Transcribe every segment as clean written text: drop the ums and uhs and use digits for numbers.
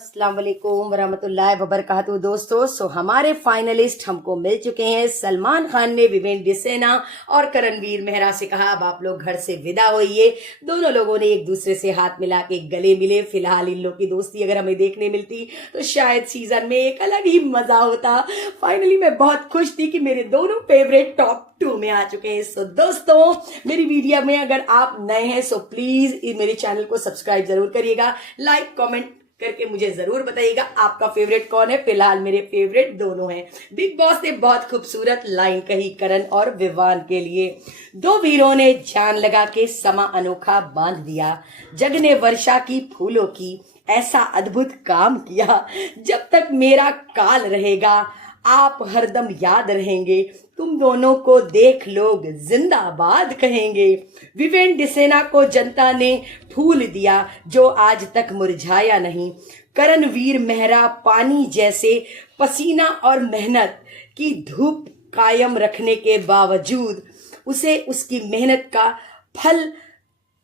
अस्सलाम वालेकुम वरहमतुल्लाहि वबरकातुहू। दोस्तों हमारे फाइनलिस्ट हमको मिल चुके हैं। सलमान खान ने विवेक डिसेना और करणवीर मेहरा से कहा अब आप लोग घर से विदा होइए। दोनों लोगों ने एक दूसरे से हाथ मिला के गले मिले। फिलहाल इन लोग की दोस्ती अगर हमें देखने मिलती तो शायद सीजन में एक अलग ही मजा होता। फाइनली मैं बहुत खुश थी कि मेरे दोनों फेवरेट टॉप 2 में आ चुके हैं। सो दोस्तों मेरी वीडियो में अगर आप नए हैं सो प्लीज मेरे चैनल को सब्सक्राइब जरूर करिएगा, लाइक कमेंट करके मुझे जरूर बताइएगा आपका फेवरेट कौन है। फिलहाल मेरे फेवरेट दोनों हैं। बिग बॉस ने बहुत खूबसूरत लाइन कही करण और विवान के लिए। दो वीरों ने जान लगा के समा अनोखा बांध दिया। जग ने वर्षा की फूलों की ऐसा अद्भुत काम किया। जब तक मेरा काल रहेगा आप हरदम याद रहेंगे। तुम दोनों को देख लोग जिंदाबाद कहेंगे। विवेक डिसेना को जनता ने फूल दिया जो आज तक मुरझाया नहीं। करणवीर मेहरा पानी जैसे पसीना और मेहनत की धूप कायम रखने के बावजूद उसे उसकी मेहनत का फल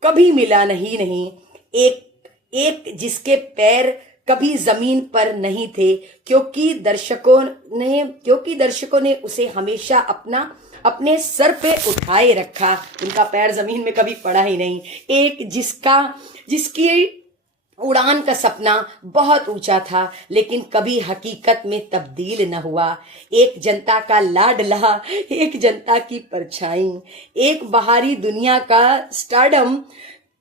कभी मिला नहीं। एक जिसके पैर कभी जमीन पर नहीं थे क्योंकि दर्शकों ने उसे हमेशा अपने सर पे उठाए रखा। उनका पैर जमीन में कभी पड़ा ही नहीं। एक जिसकी उड़ान का सपना बहुत ऊंचा था लेकिन कभी हकीकत में तब्दील न हुआ। एक जनता का लाडला, एक जनता की परछाई, एक बाहरी दुनिया का स्टारडम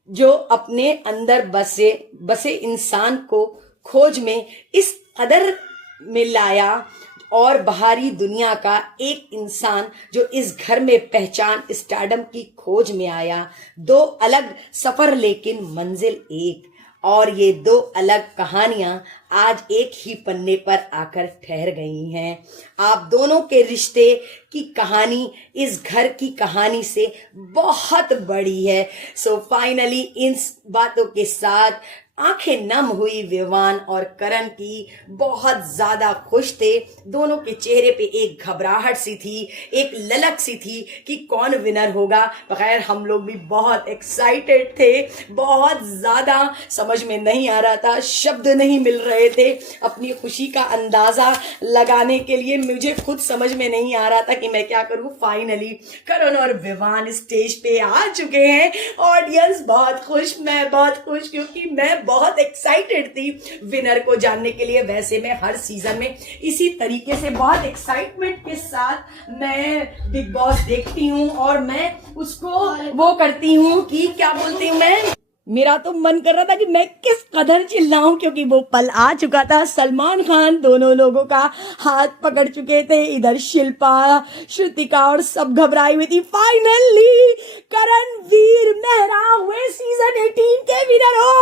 जो अपने अंदर बसे इंसान को खोज में इस कदर में लाया, और बाहरी दुनिया का एक इंसान जो इस घर में पहचान स्टारडम की खोज में आया। दो अलग सफर लेकिन मंजिल एक, और ये दो अलग कहानियां आज एक ही पन्ने पर आकर ठहर गई हैं। आप दोनों के रिश्ते की कहानी इस घर की कहानी से बहुत बड़ी है। सो फाइनली इन बातों के साथ आंखें नम हुई विवान और करण की। बहुत ज्यादा खुश थे। दोनों के चेहरे पे एक घबराहट सी थी, एक ललक सी थी कि कौन विनर होगा। बगैर हम लोग भी बहुत एक्साइटेड थे। बहुत ज्यादा समझ में नहीं आ रहा था, शब्द नहीं मिल रहे थे अपनी खुशी का अंदाजा लगाने के लिए। मुझे खुद समझ में नहीं आ रहा था कि मैं क्या करूं। फाइनली करण और विवान स्टेज पे आ चुके हैं। ऑडियंस बहुत खुश, मैं बहुत खुश, क्योंकि मैं बहुत एक्साइटेड थी विनर को जानने के लिए। वैसे मैं हर सीजन में इसी तरीके से बहुत एक्साइटमेंट के साथ मैं बिग बॉस देखती हूँ और मैं उसको वो करती हूँ कि क्या बोलती हूँ मैं, मेरा तो मन कर रहा था कि मैं किस कदर चिल्लाऊं, क्योंकि वो पल आ चुका था। सलमान खान दोनों लोगों का हाथ पकड़ चुके थे। इधर शिल्पा, श्रुतिका और सब घबराई हुई थी। फाइनली करणवीर मेहरा हुए सीजन 18 के विनर हो।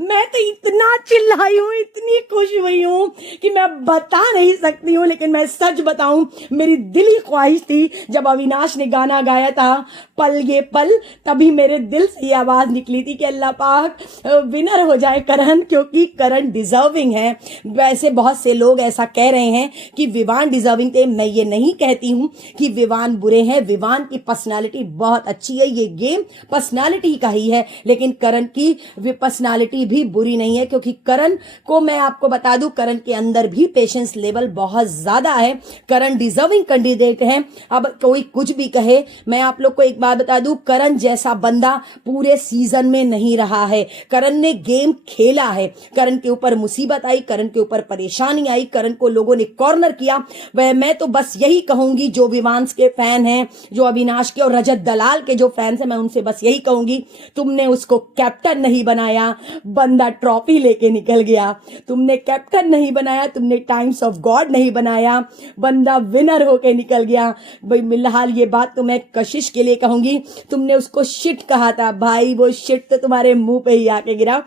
मैं तो इतना चिल्लाई हूँ, इतनी खुश हुई हूँ कि मैं बता नहीं सकती हूँ। लेकिन मैं सच बताऊं, मेरी दिली ख्वाहिश थी जब अविनाश ने गाना गाया था पल ये पल, तभी मेरे दिल से ये आवाज निकली थी कि अल्लाह पाक विनर हो जाए करण, क्योंकि करण डिजर्विंग है। वैसे बहुत से लोग ऐसा कह रहे हैं कि विवान डिजर्विंग थे। मैं ये नहीं कहती हूँ कि विवान बुरे हैं। विवान की पर्सनालिटी बहुत अच्छी है। ये गेम पर्सनालिटी का ही है, लेकिन करण की पर्सनालिटी भी बुरी नहीं है, क्योंकि करण को मैं आपको बता दूं, करण के अंदर भी पेशेंस लेवल बहुत ज्यादा है। करण डिजर्विंग कैंडिडेट है। अब कोई कुछ भी कहे, मैं आप लोग को एक बात बता दूं, करण जैसा बंदा पूरे सीजन में नहीं रहा है। करण ने गेम खेला है। करण के ऊपर मुसीबत आई, करण के ऊपर परेशानी आई, करण को लोगों ने कॉर्नर किया। वह मैं तो बस यही कहूंगी, जो विवांश के फैन हैं, जो अविनाश के और रजत दलाल के जो फैंस हैं, मैं उनसे बस यही कहूंगी, तुमने उसको कैप्टन नहीं बनाया, बंदा ट्रॉफी लेके निकल गया। तुमने कैप्टन नहीं बनाया, तुमने टाइम्स ऑफ गॉड नहीं बनाया, बंदा विनर होके निकल गया। भाई फिलहाल ये बात तो मैं कशिश के लिए कहूंगी, तुमने उसको शिट कहा था भाई, वो शिट तो तुम्हारे मुंह पे ही आके गिरा।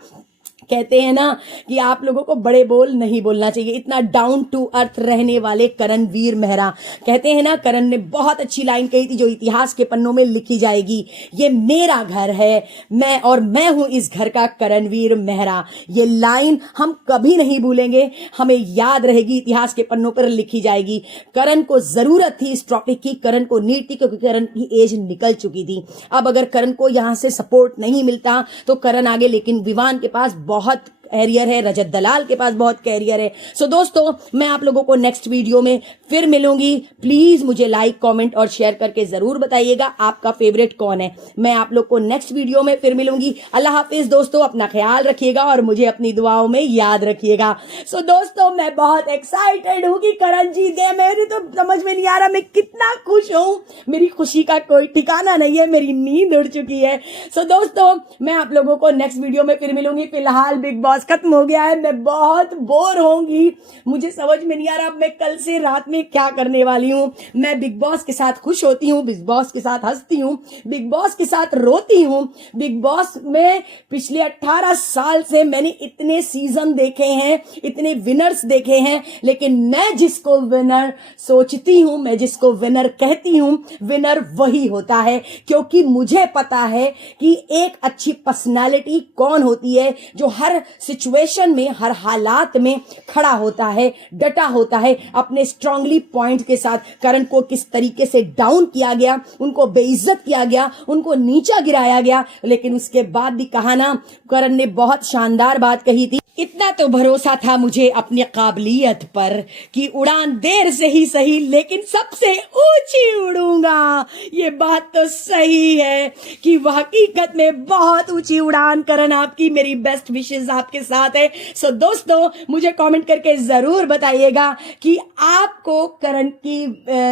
कहते हैं ना कि आप लोगों को बड़े बोल नहीं बोलना चाहिए। इतना डाउन टू अर्थ रहने वाले करणवीर मेहरा, कहते हैं ना, करण ने बहुत अच्छी लाइन कही थी जो इतिहास के पन्नों में लिखी जाएगी, ये मेरा घर है, मैं हूं इस घर का करणवीर मेहरा। ये लाइन हम कभी नहीं भूलेंगे, हमें याद रहेगी, इतिहास के पन्नों पर लिखी जाएगी। करण को जरूरत थी इस ट्रॉफी की, करण को नीड थी, क्योंकि करण की एज निकल चुकी थी। अब अगर करण को यहां से सपोर्ट नहीं मिलता तो करण आगे, लेकिन विवान के पास बहुत कैरियर है, रजत दलाल के पास बहुत कैरियर है। सो दोस्तों, मैं आप लोगों को नेक्स्ट वीडियो में फिर मिलूंगी। प्लीज मुझे लाइक, कमेंट और शेयर करके जरूर बताइएगा आपका फेवरेट कौन है। मैं आप लोग को नेक्स्ट वीडियो में फिर मिलूंगी। अल्लाह हाफिज दोस्तों, अपना ख्याल रखिएगा और मुझे अपनी दुआओं में याद रखिएगा। सो दोस्तों, मैं बहुत एक्साइटेड हूं कि करण जीत गए। मेरे तो समझ में नहीं आ रहा मैं कितना खुश हूं। मेरी खुशी का कोई ठिकाना नहीं है, मेरी नींद उड़ चुकी है। सो दोस्तों, मैं आप लोगों को नेक्स्ट वीडियो में फिर मिलूंगी। फिलहाल बिग बॉस खत्म हो गया है, मैं बहुत बोर होंगी। मुझे समझ में नहीं आ रहा मैं कल से रात में क्या करने वाली हूं। मैं बिग बॉस के साथ खुश होती हूं, बिग बॉस के साथ हंसती हूं, बिग बॉस के साथ रोती हूं। बिग बॉस में पिछले 18 साल से मैंने इतने सीजन देखे हैं, इतने विनर्स देखे हैं, लेकिन मैं जिसको विनर सोचती हूं, मैं जिसको विनर कहती हूं, विनर वही होता है। क्योंकि मुझे पता है कि एक अच्छी पर्सनालिटी कौन होती है, जो हर सिचुएशन में, हर हालात में खड़ा होता है, डटा होता है अपने स्ट्रांगली पॉइंट के साथ। करण को किस तरीके से डाउन किया गया, उनको बेइज्जत किया गया, उनको नीचा गिराया गया, लेकिन उसके बाद भी कहा ना, करण ने बहुत शानदार बात कही थी। इतना तो भरोसा था मुझे अपनी काबिलियत पर कि उड़ान देर से ही सही लेकिन सबसे ऊंची उड़ूंगा। ये बात तो सही है कि वह हकीकत में बहुत ऊंची उड़ान करण आपकी, मेरी बेस्ट विशेस आपके साथ है। सो दोस्तों, मुझे कमेंट करके जरूर बताइएगा कि आपको करण की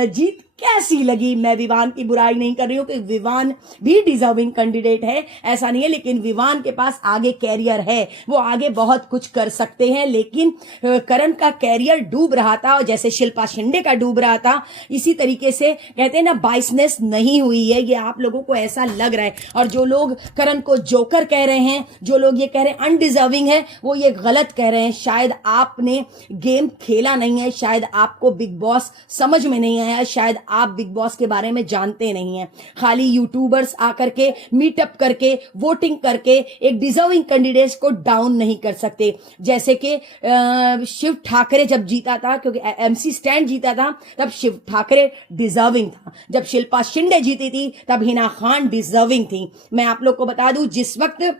जीत कैसी लगी। मैं विवान की बुराई नहीं कर रही हूं कि विवान भी डिजर्विंग कैंडिडेट है, ऐसा नहीं है, लेकिन विवान के पास आगे कैरियर है, वो आगे बहुत कुछ कर सकते हैं। लेकिन करण का कैरियर डूब रहा था, और जैसे शिल्पा शिंदे का डूब रहा था, इसी तरीके से कहते हैं ना, बाइसनेस नहीं हुई है। ये आप लोगों को ऐसा लग रहा है, और जो लोग करण को जोकर कह रहे हैं, जो लोग ये कह रहे हैं अनडिजर्विंग है, वो ये गलत कह रहे हैं। शायद आपने गेम खेला नहीं है, शायद आपको बिग बॉस समझ में नहीं आया, शायद आप बिग बॉस के बारे में जानते नहीं हैं। खाली यूट्यूबर्स आकर के मीटअप करके, वोटिंग करके एक डिजर्विंग कैंडिडेट्स को डाउन नहीं कर सकते। जैसे कि शिव ठाकरे जब जीता था, क्योंकि एमसी स्टैंड जीता था, तब शिव ठाकरे डिजर्विंग था। जब शिल्पा शिंदे जीती थी, तब हिना खान डिजर्विंग थी। मैं आप लोग को बता दूं, जिस वक्त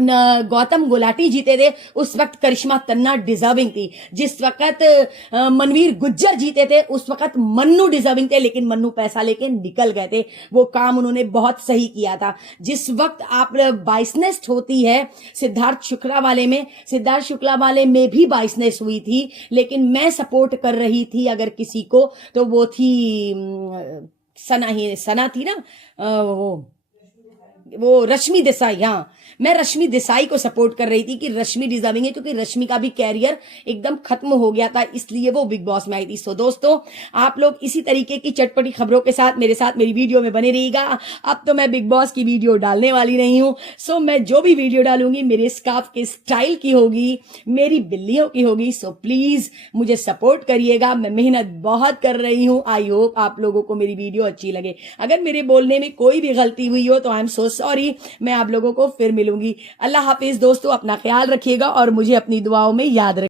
गौतम गुलाटी जीते थे, उस वक्त करिश्मा तन्ना डिजर्विंग थी। जिस वक्त मनवीर गुज्जर जीते थे, उस वक्त मन्नू डिजर्विंग थे, लेकिन मन्नू पैसा लेके निकल गए थे। वो काम उन्होंने बहुत सही किया था। जिस वक्त आप बाइसनेस होती है, सिद्धार्थ शुक्ला वाले में भी बाइसनेस हुई थी, लेकिन मैं सपोर्ट कर रही थी अगर किसी को, तो वो थी सना थी ना, वो रश्मि देसाई। हाँ, मैं रश्मि देसाई को सपोर्ट कर रही थी कि रश्मि डिजर्विंग है, क्योंकि रश्मि का भी कैरियर एकदम खत्म हो गया था, इसलिए वो बिग बॉस में आई थी। सो दोस्तों, आप लोग इसी तरीके की चटपटी खबरों के साथ मेरी वीडियो में बने रहिएगा। अब तो मैं बिग बॉस की वीडियो डालने वाली नहीं हूं। सो मैं जो भी वीडियो डालूंगी मेरे स्कार्फ के स्टाइल की होगी, मेरी बिल्लियों की होगी। सो प्लीज मुझे सपोर्ट करिएगा, मैं मेहनत बहुत कर रही हूं। आई होप आप लोगों को मेरी वीडियो अच्छी लगे। अगर मेरे बोलने में कोई भी गलती हुई हो तो आई एम सो सॉरी। मैं आप लोगों को फिर मिलूंगी। अल्लाह हाफिज दोस्तों, अपना ख्याल रखिएगा और मुझे अपनी दुआओं में याद रखिएगा।